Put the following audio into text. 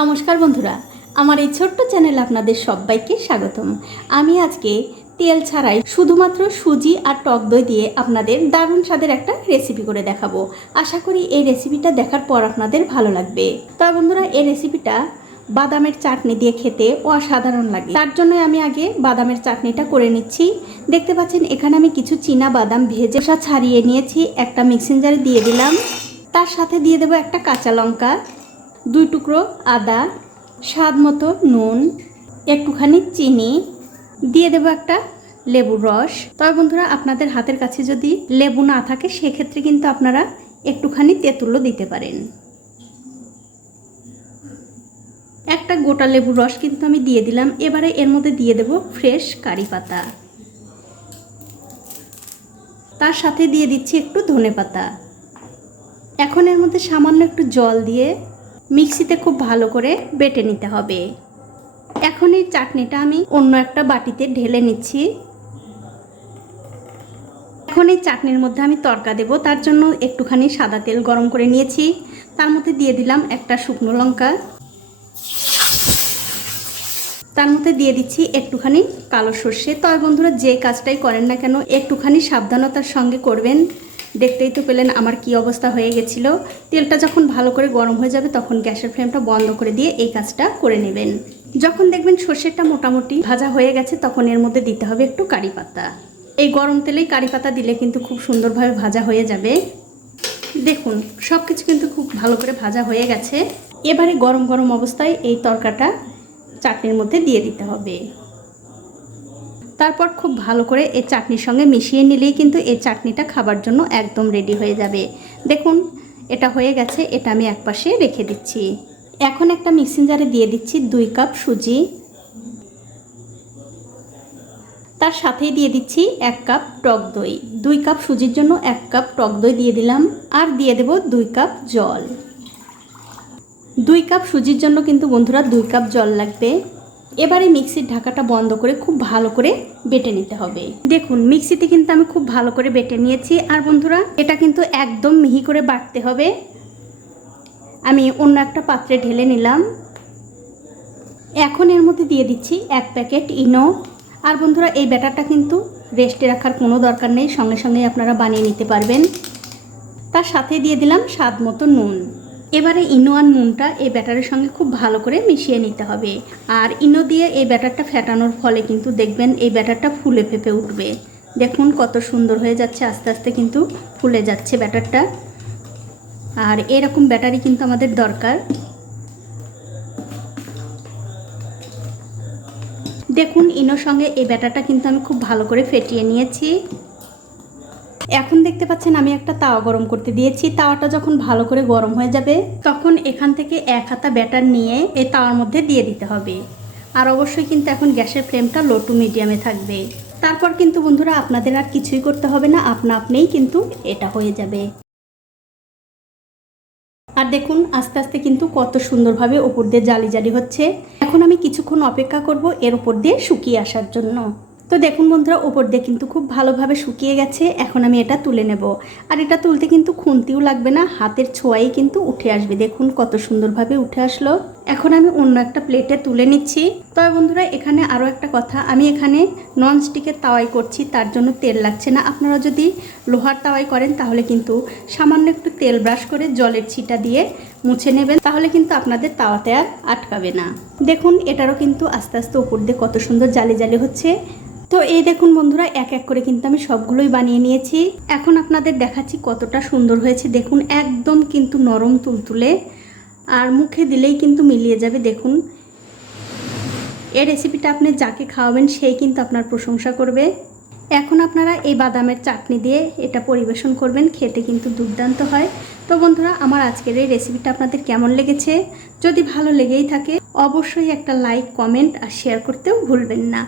নমস্কার বন্ধুরা, আমার এই ছোট্ট চ্যানেলে আপনাদের সবাইকে স্বাগতম। আমি আজকে তেল ছাড়াই শুধুমাত্র সুজি আর টক দই দিয়ে আপনাদের দারুণ স্বাদের একটা রেসিপি করে দেখাবো। আশা করি এই রেসিপিটা দেখার পর আপনাদের ভালো লাগবে। তবে বন্ধুরা, এই রেসিপিটা বাদামের চাটনি দিয়ে খেতে অসাধারণ লাগে। তার জন্য আমি আগে বাদামের চাটনিটা করে নিচ্ছি। দেখতে পাচ্ছেন, এখানে আমি কিছু চীনা বাদাম ভেজে ছাড়িয়ে নিয়েছি। একটা মিক্সিং জারে দিয়ে দিলাম। তার সাথে দিয়ে দেবো একটা কাঁচা লঙ্কা। দুই টুকরো আদা, স্বাদ মতো নুন, একটুখানি চিনি, দিয়ে দেবো একটা লেবুর রস। তবে বন্ধুরা, আপনাদের হাতের কাছে যদি লেবু না থাকে, সেক্ষেত্রে কিন্তু আপনারা একটুখানি তেঁতুলও দিতে পারেন। একটা গোটা লেবুর রস কিন্তু আমি দিয়ে দিলাম। এবারে এর মধ্যে দিয়ে দেব ফ্রেশ কারি পাতা। তার সাথে দিয়ে দিচ্ছি একটু ধনে পাতা। এখন এর মধ্যে সামান্য একটু জল দিয়ে মিক্সিতে খুব ভালো করে বেটে নিতে হবে। এখন এই চাটনিটা আমি অন্য একটা বাটিতে ঢেলে নিচ্ছি। এখন এই চাটনির মধ্যে আমি তরকা দেব, তার জন্য একটুখানি সাদা তেল গরম করে নিয়েছি। তার মধ্যে দিয়ে দিলাম একটা শুকনো লঙ্কা। তার মধ্যে দিয়ে দিচ্ছি একটুখানি কালো সর্ষে। তবে বন্ধুরা, যে কাজটাই করেন না কেন, একটুখানি সাবধানতার সঙ্গে করবেন। দেখতেই তো পেলেন আমার কি অবস্থা হয়ে গেছিল। তেলটা যখন ভালো করে গরম হয়ে যাবে তখন গ্যাসের ফ্লেমটা বন্ধ করে দিয়ে এই কাজটা করে নেবেন। যখন দেখবেন সর্ষেটা মোটামুটি ভাজা হয়ে গেছে তখন এর মধ্যে দিতে হবে একটু কারি পাতা। এই গরম তেলেই কারি পাতা দিলে কিন্তু খুব সুন্দরভাবে ভাজা হয়ে যাবে। দেখুন সব কিছু কিন্তু খুব ভালো করে ভাজা হয়ে গেছে। এবারে গরম গরম অবস্থায় এই তরকাটা চাটনির মধ্যে দিয়ে দিতে হবে। তারপর খুব ভালো করে এই চাটনির সঙ্গে মিশিয়ে নিলেই কিন্তু এই চাটনিটা খাবার জন্য একদম রেডি হয়ে যাবে। দেখুন, এটা হয়ে গেছে, এটা আমি একপাশে রেখে দিচ্ছি। এখন একটা মিক্সিং জারে দিয়ে দিচ্ছি দুই কাপ সুজি। তার সাথেই দিয়ে দিচ্ছি এক কাপ টক দই। দুই কাপ সুজির জন্য এক কাপ টক দই দিয়ে দিলাম, আর দিয়ে দেব দুই কাপ জল। দুই কাপ সুজির জন্য কিন্তু বন্ধুরা দুই কাপ জল লাগবে। এবারে মিক্সির ঢাকাটা বন্ধ করে খুব ভালো করে বেটে নিতে হবে। দেখুন, মিক্সিতে কিন্তু আমি খুব ভালো করে বেটে নিয়েছি। আর বন্ধুরা, এটা কিন্তু একদম মিহি করে বাটতে হবে। আমি অন্য একটা পাত্রে ঢেলে নিলাম। এখন এর মধ্যে দিয়ে দিচ্ছি এক প্যাকেট ইনো। আর বন্ধুরা, এই ব্যাটারটা কিন্তু রেস্টে রাখার কোনো দরকার নেই। সঙ্গে সঙ্গে আপনারা বানিয়ে নিতে পারবেন। তার সাথে দিয়ে দিলাম স্বাদ মতো নুন। এবারে ইনো আর নুনটা এই ব্যাটারের সঙ্গে খুব ভালো করে মিশিয়ে নিতে হবে। আর ইনো দিয়ে এই ব্যাটারটা ফেটানোর ফলে কিন্তু দেখবেন এই ব্যাটারটা ফুলে ফেপে উঠবে। দেখুন কত সুন্দর হয়ে যাচ্ছে, আস্তে আস্তে কিন্তু ফুলে যাচ্ছে ব্যাটারটা। আর এরকম ব্যাটারি কিন্তু আমাদের দরকার। দেখুন, ইনোর সঙ্গে এই ব্যাটারটা কিন্তু আমি খুব ভালো করে ফেটিয়ে নিয়েছি। এখন দেখতে পাচ্ছেন আমি একটা তাওয়া গরম করতে দিয়েছি। তাওয়াটা যখন ভালো করে গরম হয়ে যাবে, তখন এখান থেকে এক হাতা ব্যাটার নিয়ে এই তাওয়ার মধ্যে দিয়ে দিতে হবে। আর অবশ্যই কিন্তু এখন গ্যাসের ফ্লেমটা লো টু মিডিয়ামে থাকবে। তারপর কিন্তু বন্ধুরা আপনাদের আর কিছুই করতে হবে না, আপনা আপনিই কিন্তু এটা হয়ে যাবে। আর দেখুন, আস্তে আস্তে কিন্তু কত সুন্দরভাবে ওপর দিয়ে জালি জালি হচ্ছে। এখন আমি কিছুক্ষণ অপেক্ষা করব এর ওপর দিয়ে শুকিয়ে আসার জন্য। তো দেখুন বন্ধুরা, ওপর দিয়ে কিন্তু খুব ভালোভাবে শুকিয়ে গেছে। এখন আমি এটা তুলে নেব। আর এটা তুলতে কিন্তু খুন্তিও লাগবে না, হাতের ছোঁয়াই কিন্তু উঠে আসবে। দেখুন কত সুন্দরভাবে উঠে আসলো। এখন আমি অন্য একটা প্লেটে তুলে নিচ্ছি। তবে বন্ধুরা, এখানে আরও একটা কথা। আমি এখানে নন স্টিকের তাওয়াই করছি, তার জন্য তেল লাগছে না। আপনারা যদি লোহার তাওয়াই করেন, তাহলে কিন্তু সামান্য একটু তেল ব্রাশ করে জলের ছিটা দিয়ে মুছে নেবেন। তাহলে কিন্তু আপনাদের তাওয়াতে আর আটকাবে না। দেখুন, এটারও কিন্তু আস্তে আস্তে উপর দিয়ে কত সুন্দর জালি জালি হচ্ছে। তো এই দেখুন বন্ধুরা, এক এক করে কিন্তু আমি সবগুলোই বানিয়ে নিয়েছি। এখন আপনাদের দেখাচ্ছি কতটা সুন্দর হয়েছে। দেখুন, একদম কিন্তু নরম তুলতুলে। আর মুখে দিলেই কিন্তু মিলিয়ে যাবে, দেখুন। এই রেসিপিটা আপনি যাকে খাওয়াবেন, সেই কিন্তু আপনার প্রশংসা করবে। এখন আপনারা এই বাদামের চাটনি দিয়ে এটা পরিবেশন করবেন, খেতে কিন্তু দুর্দান্ত হয়। তো বন্ধুরা, আমার আজকের এই রেসিপিটা আপনাদের কেমন লেগেছে? যদি ভালো লেগেই থাকে, অবশ্যই একটা লাইক কমেন্ট আর শেয়ার করতেও ভুলবেন না।